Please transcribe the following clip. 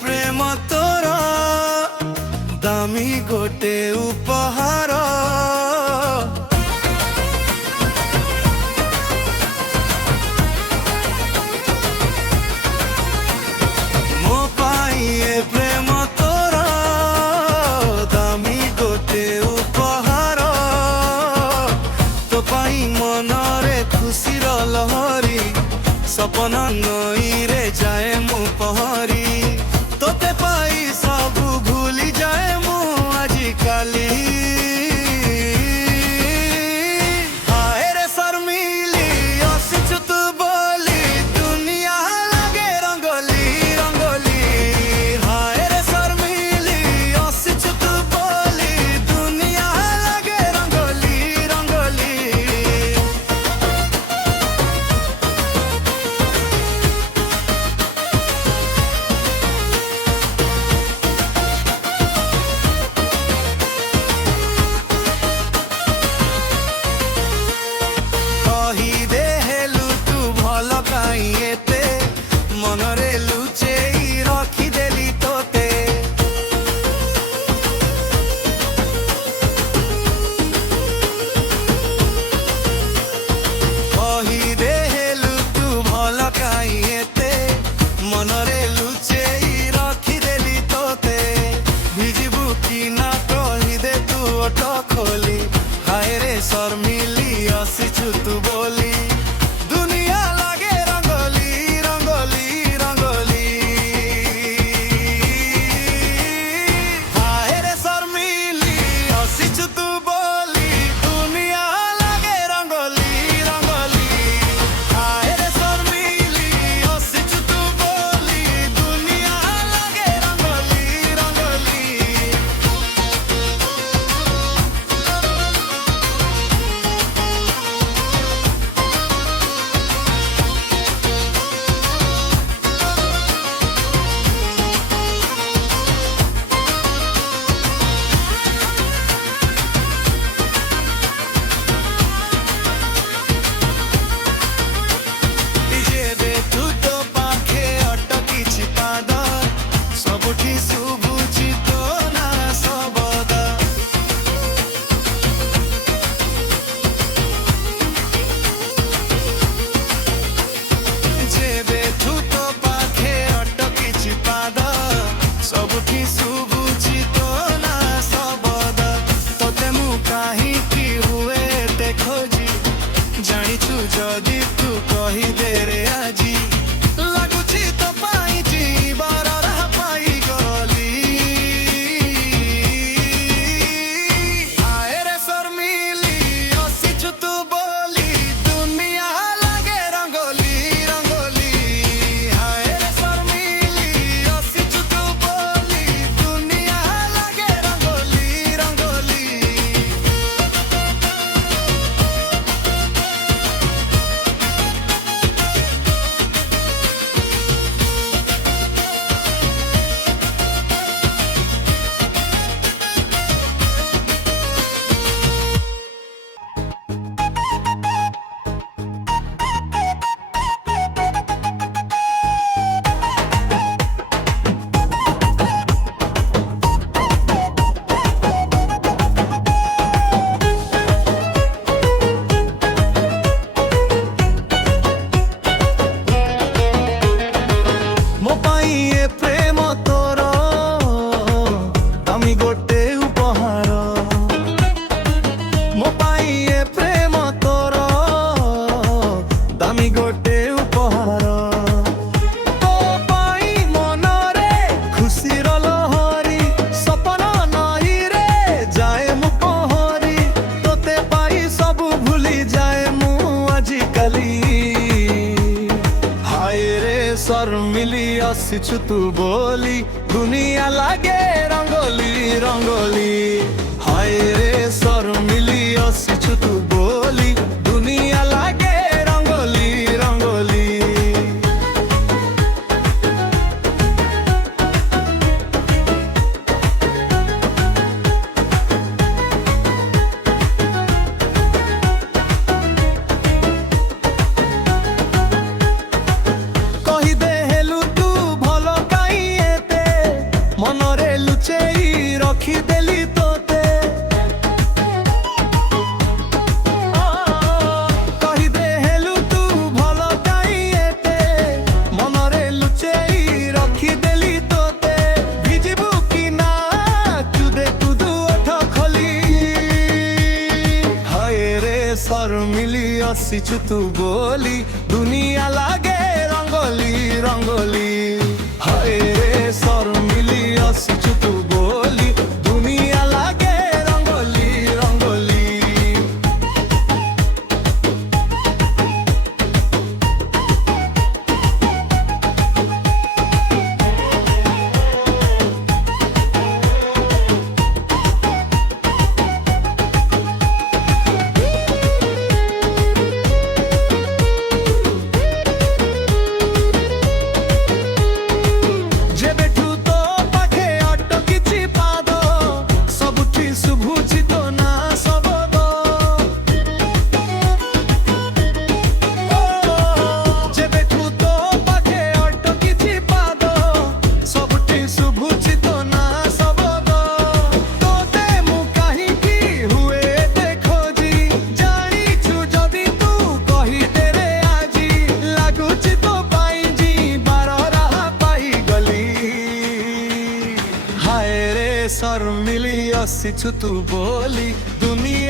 प्रेम तोर दामी गोटे उपहार मो पाई ए प्रेम तोर दामी गोटे उपहार तो पाई मनरे खुशीर लहरी सपना नई रे जाए मु पहरी तोते पाई सब भूली जाए मु आजिकाली हाय रे शर्मिली हसिछु तू बोली दुनिया लागे रंगोली रंगोली हाय रे शर्मिली हसिछु तू बोली दुनिया लागे रंगोली रंगोली कही देलु तू भल काई एते मनरे लुचेई रखी देली तोते कही देलु तू भल काई एते मनरे लुचेई रखी देली तोते भिजिबु की ना कही दे तू ओट खोली हाय रे शर्मिली हसिछु तू बोली दुनिया लागे रंगोली रंगोली रंगोली हाय रे शर्मिली हसिछु तू बोली दुनिया लागे रंगोली रंगोली हाय रे शर्मिली हसिछु तू बोली दुनिया लागे रंगोली रंगोली जेबे तू तो पाखे अटकिछि पाद सबुठी सुबुझि तो ना सबद जेबे तू तो पाखे अटकिछि पाद सबुठी सुबुझि तो ना सबद तोते मु काहिकी हुए ते खोजी जानिछु जदि तू कही दे रे आजी लागुछि तो पाइछि बारर पाई गली हाय रे शर्मिली हसिछु तू बोली दुनिया लागे रंगोली रंगोली हाय रे शर्मिली हसिछु तू बोली दुनिया लागे रंगोली रंगोली मो पाई ए प्रेम तोर दामी गोटे उपहार मो पाई ए प्रेम तोर दामी गोटे उपहार तो पाई मनरे खुशीर लहरी सपना नई रे जाए मु पहरी तोते पाई सब भूली जाए मु आजिकाली हाय रे शर्मिली हसिछु तू बोली दुनिया लागे रंगोली रंगोली हाय रे शर्मिली हसिछु तू बोली दुनिया लागे रंगोली रंगोली कही दे हेलु तू भल काई एते ଆସିଛୁ ତୁ ବୋଲି ଦୁନିଆ ଲାଗେ ରଙ୍ଗୋଲି ରଙ୍ଗୋଲି ହାୟ ରେ ଶର୍ମିଲି ଆସିଛୁ ତୁ ବୋଲି ଦୁନିଆ ଲାଗେ ରଙ୍ଗୋଲି ରଙ୍ଗୋଲି ଯେବେଠୁ ତୋ ପାଖେ ଅଟକିଛି ପାଦ ସବୁଠି ଶୁଭୁଛି ତୋ ନାଁ ଶବଦ ଯେବେଠୁ ତୋ ପାଖେ ଅଟକିଛି ପାଦ ସବୁଠି ଶୁଭୁଛି ତୋ ନାଁ ଶବଦ ତୋତେ ମୁଁ କାହିଁକି ହୁଏ ଏତେ ଖୋଜି ଜାଣିଛୁ ଯଦି ତୁ କହିଦେ ରେ ଆଜି ଲାଗୁଛି ତୋ ପାଇଁ ଯିବାର ରାହ ପାଇଗଲି ହାୟ ରେ ଶର୍ମିଲି ଆସିଛୁ ତୁ ବୋଲି ଦୁନିଆ